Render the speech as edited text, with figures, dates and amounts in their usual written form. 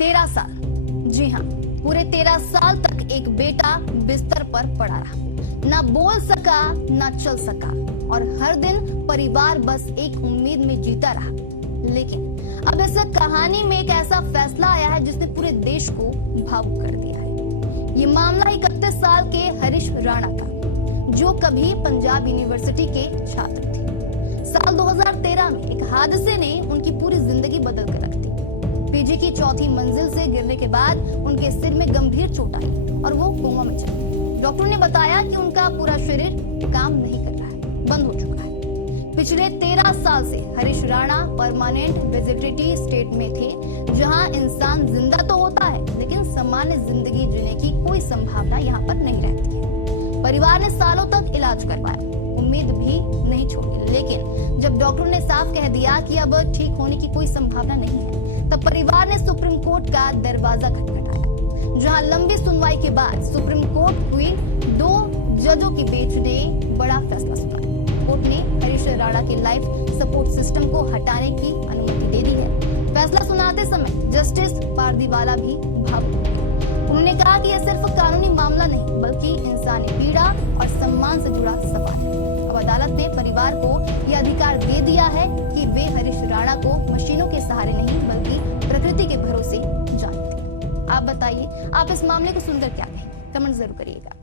13 साल, जी हाँ, पूरे 13 साल तक एक बेटा बिस्तर पर पड़ा रहा, ना बोल सका ना चल सका और हर दिन परिवार बस एक उम्मीद में जीता रहा। लेकिन अब इस कहानी में एक ऐसा फैसला आया है जिसने पूरे देश को भावुक कर दिया है। ये मामला 31 साल के हरीश राणा का, जो कभी पंजाब यूनिवर्सिटी के छात्र थे। साल 2013 में एक हादसे ने उनकी पूरी जिंदगी बदल कर रख दी। पीजी की चौथी मंजिल से गिरने के बाद उनके सिर में गंभीर चोट आई और वो कोमा में चले गए। डॉक्टर ने बताया कि उनका पूरा शरीर काम नहीं कर रहा है, बंद हो चुका है। पिछले 13 साल से Harish Rana permanent vegetative state में थे, जहां इंसान जिंदा तो होता है लेकिन सामान्य जिंदगी जीने की कोई संभावना यहाँ पर नहीं रहती है। परिवार ने सालों तक इलाज करवाया, उम्मीद भी नहीं छोड़ी, लेकिन जब डॉक्टर ने साफ कह दिया कि अब ठीक होने की कोई संभावना नहीं है, तब परिवार ने सुप्रीम कोर्ट का दरवाजा खटखटाया, जहां लंबी सुनवाई के बाद सुप्रीम कोर्ट हुई 2 जजों की बेंच ने बड़ा फैसला सुनाया। कोर्ट ने हरीश राणा के लाइफ सपोर्ट सिस्टम को हटाने की अनुमति दे दी है। फैसला सुनाते समय जस्टिस पारदीवाला भी भावुक हो गए। उन्होंने कहा कि यह सिर्फ कानूनी मामला नहीं बल्कि इंसानी पीड़ा और सम्मान से जुड़ा सवाल है। अब अदालत ने परिवार को यह अधिकार दे दिया है कि वे हरीश राणा को मशीनों के सहारे नहीं बल्कि प्रकृति के भरोसे जानते हैं। आप बताइए, आप इस मामले को सुनकर क्या कहें? कमेंट जरूर करिएगा।